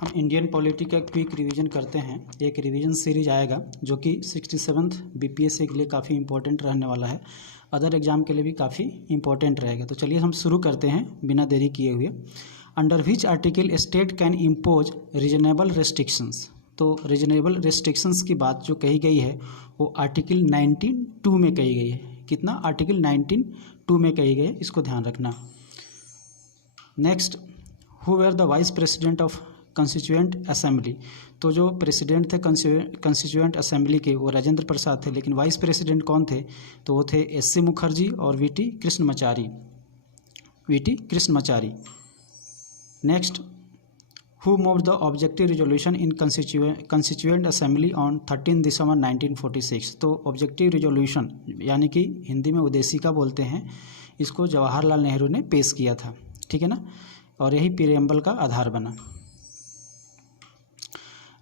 हम Indian polity का quick revision करते हैं। एक रिवीजन सीरीज आएगा जो कि 67th बीपीएससी के लिए काफ़ी इंपॉर्टेंट रहने वाला है, अदर एग्जाम के लिए भी काफ़ी इंपॉर्टेंट रहेगा। तो चलिए हम शुरू करते हैं बिना देरी किए हुए। Under which article state can impose reasonable restrictions. तो रीजनेबल रेस्ट्रिक्शंस की बात जो कही गई है वो आर्टिकल 19(2) में कही गई है। कितना? आर्टिकल 19(2) में कही गई है, इसको ध्यान रखना। Next, who were the vice president of constituent assembly. तो जो प्रेसिडेंट थे कंस्टिट्यूएंट असेंबली के वो राजेंद्र प्रसाद थे, लेकिन वाइस प्रेसिडेंट कौन थे? तो वो थे एस.सी. मुखर्जी और VT. Krishnamachari. Next, who moved the objective resolution in constituent assembly on 13 दिसंबर 1946। तो ऑब्जेक्टिव रिजोल्यूशन यानी कि हिंदी में उद्देशिका बोलते हैं, इसको जवाहरलाल नेहरू ने पेश किया था, ठीक है ना, और यही प्रीएम्बल का आधार बना।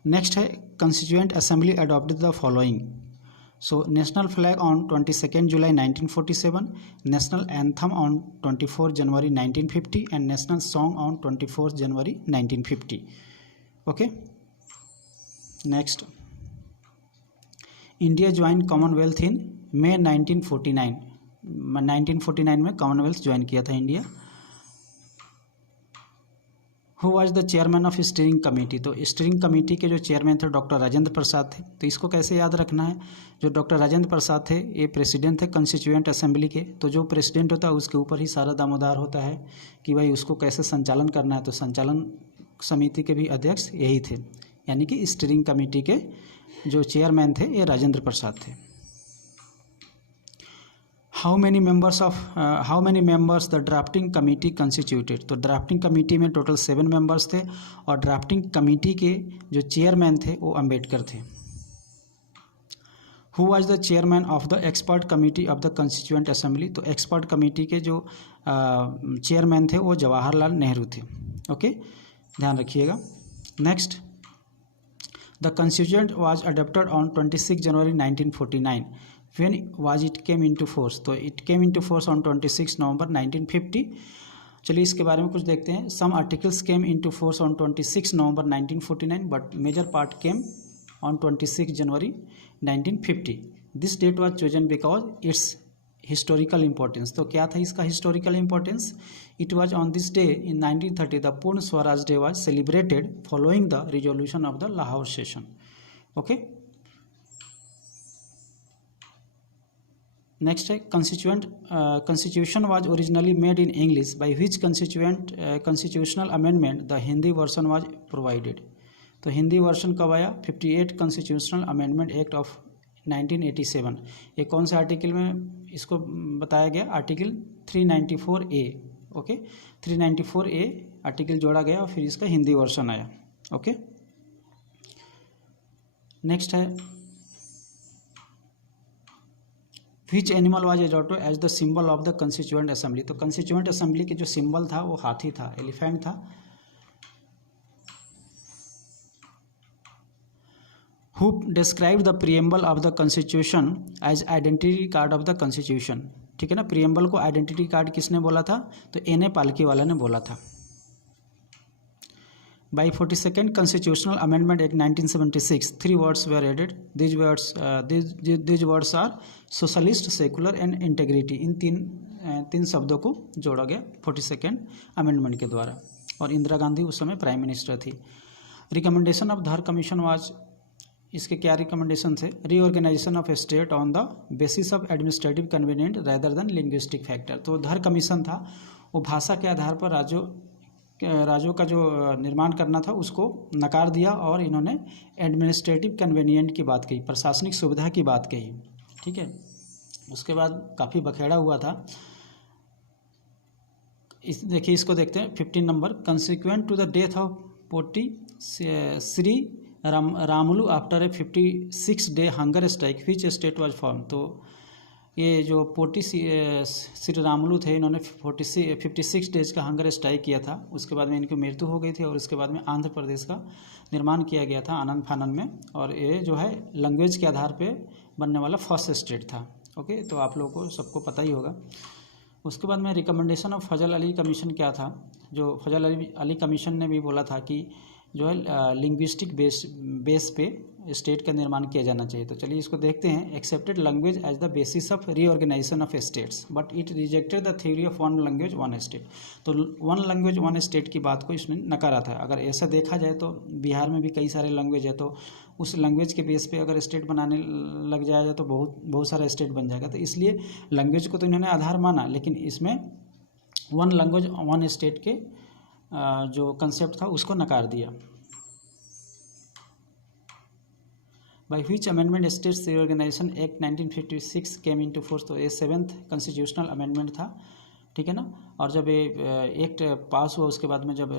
नेक्स्ट है constituent assembly adopted the following. So national flag on 22 July 1947, national anthem on 24 January 1950 and national song on 24 January 1950। Okay. Next, India join Commonwealth in May 1949। 1949 में कॉमनवेल्थ ज्वाइन किया था India. Who was the chairman of steering committee. तो steering committee के जो chairman थे doctor Rajendra Prasad थे। तो इसको कैसे याद रखना है? जो डॉक्टर राजेंद्र प्रसाद थे ये प्रेसिडेंट थे कंस्टिट्यूएंट असेंबली के। तो जो प्रेसिडेंट होता है उसके ऊपर ही सारा दामोदार होता है कि भाई उसको कैसे संचालन करना है। तो संचालन समिति के भी अध्यक्ष यही थे, यानी कि स्टीयरिंग कमेटी के जो चेयरमैन थे ये राजेंद्र प्रसाद थे। How many members the drafting committee constituted. तो ड्राफ्टिंग कमेटी में टोटल 7 मेंबर्स थे और ड्राफ्टिंग कमेटी के जो चेयरमैन थे वो अम्बेडकर थे। Who was the chairman of the expert committee of the constituent assembly. तो एक्सपर्ट कमेटी के जो चेयरमैन थे वो जवाहरलाल नेहरू थे। ओके, ध्यान रखिएगा। Next, the constituent was adopted on 26 January 1949। When was it came into force? तो it came into force on 26 नवंबर 1950। चलिए इसके बारे में कुछ देखते हैं। Some articles came into force on 26 November 1949 but major part came on 26 January 1950. This date was chosen because its historical importance। तो क्या था इसका historical importance? It was on this day in 1930 the Purna Swaraj Day was celebrated following the resolution of the Lahore session। Okay। Next है constitution was originally made in English by which constitutional amendment the Hindi version was provided. तो Hindi version कब आया? 58 constitutional amendment act of 1987। ये कौन से article में इसको बताया गया? Article 394A। Okay, 394A article जोड़ा गया और फिर इसका हिंदी वर्सन आया। ओके। नेक्स्ट है which animal was adopted as the symbol of the constituent assembly. तो कंस्टिट्यूएंट असेंबली के जो सिंबल था वो हाथी था, एलिफेंट था। Who describe the preamble of the constitution as identity card of the constitution. ठीक है ना, प्रीएम्बल को आइडेंटिटी कार्ड किसने बोला था? तो एन.ए. पालकी वाला ने बोला था। By 42nd Constitutional Amendment Act 1976, 3 words were added. These words are socialist, secular and integrity। इन तीन शब्दों को जोड़ा गया 42nd अमेंडमेंट के द्वारा, और इंदिरा गांधी उस समय प्राइम मिनिस्टर थी। Recommendation of Dhar commission was, इसके क्या रिकमेंडेशन थे? Reorganisation of state on the basis of administrative convenient rather than linguistic factor. तो धर कमीशन था वो भाषा के आधार पर राज्यों का जो निर्माण करना था उसको नकार दिया और इन्होंने एडमिनिस्ट्रेटिव कन्वीनियंट की बात कही, प्रशासनिक सुविधा की बात कही। ठीक है, उसके बाद काफ़ी बखेड़ा हुआ था। देखिए इसको देखते हैं 15 नंबर। Consequent to the death of Potti Sri Ramulu after a 56 day hunger strike which state was form. तो ये जो पोटी श्री रामुलु थे इन्होंने 56 डेज का हंगर स्ट्राइक किया था। उसके बाद में इनकी मृत्यु हो गई थी और उसके बाद में आंध्र प्रदेश का निर्माण किया गया था आनंद फानन में, और ये जो है लैंग्वेज के आधार पे बनने वाला फर्स्ट स्टेट था। ओके, तो आप लोगों को सबको पता ही होगा। उसके बाद में recommendation of Fazal Ali commission क्या था? जो फजल अली कमीशन ने भी बोला था कि जो है लिंग्विस्टिक बेस पे स्टेट का निर्माण किया जाना चाहिए। तो चलिए इसको देखते हैं। Accepted language as the basis of reorganisation of states but it rejected the theory of one language one state. तो वन लैंग्वेज वन स्टेट की बात को इसने नकारा था। अगर ऐसा देखा जाए तो बिहार में भी कई सारे लैंग्वेज है, तो उस लैंग्वेज के बेस पे अगर स्टेट बनाने लग जाएगा तो बहुत सारा स्टेट बन जाएगा। तो इसलिए लैंग्वेज को तो इन्होंने आधार माना, लेकिन इसमें वन लैंग्वेज वन स्टेट के जो कंसेप्ट था उसको नकार दिया। By which amendment states reorganisation act 1956 came into force. तो ये 7th कॉन्स्टिट्यूशनल अमेंडमेंट था, ठीक है ना। और जब ये एक्ट पास हुआ उसके बाद में जब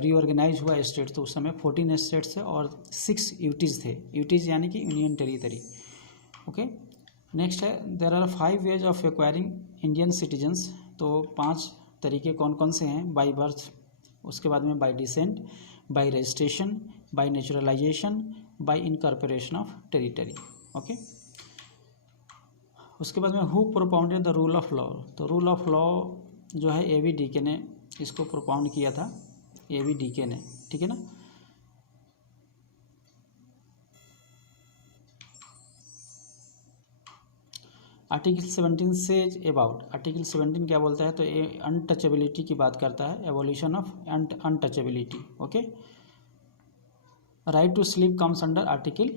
रीऑर्गेनाइज हुआ स्टेट, तो उस समय 14 स्टेट्स थे और 6 यूटीज़ थे। यूटीज़ यानी कि यूनियन टेरिटरी। ओके, नेक्स्ट है there are 5 ways of acquiring Indian citizens. तो 5 तरीके कौन कौन से हैं? बाई बर्थ, उसके बाद में by descent, by registration, by naturalisation, by incorporation of territory. Okay, उसके बाद में who propounded the rule of law. तो रूल ऑफ लॉ जो है AVDK ने इसको प्रोपाउंड किया था, AVDK ने, ठीक है ना। आर्टिकल 17 से अबाउट, आर्टिकल 17 क्या बोलता है? तो ये अनटचेबिलिटी की बात करता है, evolution of untouchability. Okay, right to sleep comes under article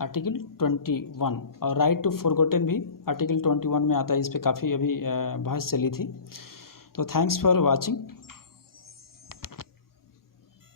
21 और राइट टू फॉरगॉटन भी आर्टिकल 21 में आता है। इस पर काफ़ी अभी बहस चली थी। तो थैंक्स फॉर वाचिंग।